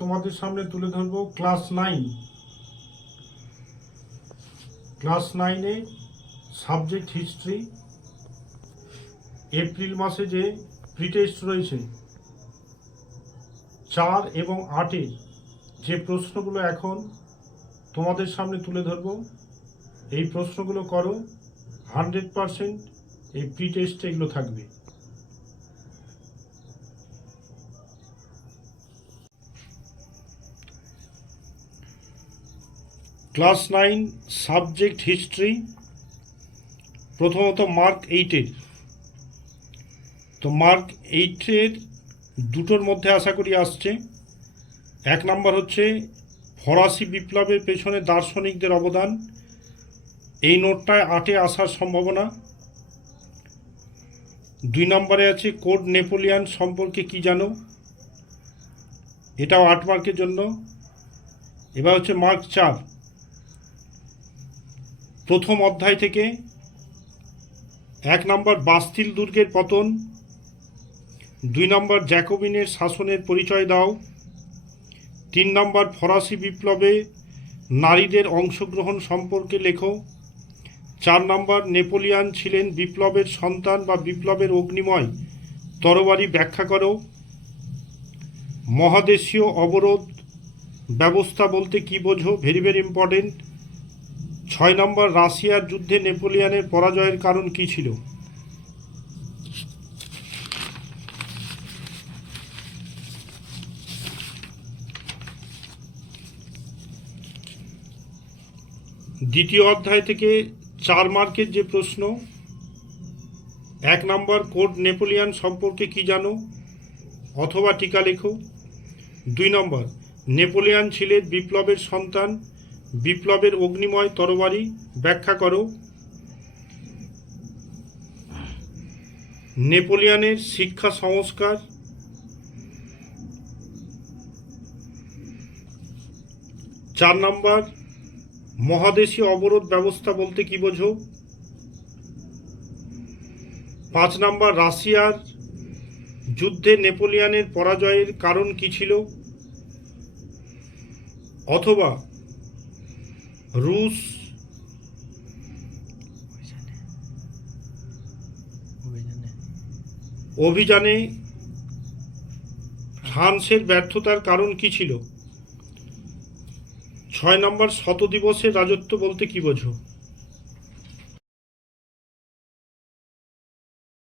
তোমাদের সামনে তুলে ধরবো ক্লাস 9 সাবজেক্ট হিস্ট্রি। এপ্রিল মাসে যে প্রিটেস্ট রয়েছে 4 এবং 8-এর যে প্রশ্নগুলো এখন তোমাদের সামনে তুলে ধরবো, এই প্রশ্নগুলো করো। 100% এই প্রিটেস্টে এগুলো থাকবে। ক্লাস 9 সাবজেক্ট হিস্ট্রি, প্রথমত মার্ক 8-এর। তো মার্ক 8-এর দুটোর মধ্যে আশা করি আসছে। 1 নম্বর হচ্ছে ফরাসি বিপ্লবের পেছনে দার্শনিকদের অবদান। এই নোটটায় 8-এ আসার সম্ভাবনা। 2 নম্বরে আছে কোড নেপোলিয়ান সম্পর্কে কি জানো, এটাও 8 মার্কের জন্য। এবার হচ্ছে মার্ক 4, প্রথম অধ্যায় থেকে 1 নম্বর বাস্তিল দুর্গের পতন, 2 নম্বর জ্যাকোবিনের শাসনের পরিচয় দাও, 3 নম্বর ফরাসি বিপ্লবে নারীদের অংশগ্রহণ সম্পর্কে লেখো, 4 নম্বর নেপোলিয়ান ছিলেন বিপ্লবের সন্তান বা বিপ্লবের অগ্নিময় তরবারি ব্যাখ্যা করো, মহাদেশীয় অবরোধ ব্যবস্থা বলতে কি বোঝো, ভেরি ভেরি ইম্পর্টেন্ট। 6 নম্বর রাশিয়ার যুদ্ধে নেপোলিয়ানের পরাজয়ের কারণ কি ছিল। দ্বিতীয় অধ্যায় থেকে 4 মার্কের যে প্রশ্ন, 1 নম্বর কোড নেপোলিয়ান সম্পর্কে কি জানো অথবা টিকা লেখো, 2 নম্বর নেপোলিয়ান ছিলেন বিপ্লবের সন্তান, বিপ্লবের অগ্নিময় তরবারি ব্যাখ্যা করো, নেপোলিয়ানের শিক্ষা সংস্কার, 4 নম্বর মহাদেশীয় অবরোধ ব্যবস্থা বলতে কি বোঝো, 5 নম্বর রাশিয়ার যুদ্ধে নেপোলিয়ানের পরাজয়ের কারণ কি ছিল, অথবা রুশ অভিযানে ফ্রান্সের ব্যর্থতার কারণ কি ছিল। 6 নম্বর শত দিবসের রাজত্ব বলতে কি বোঝো।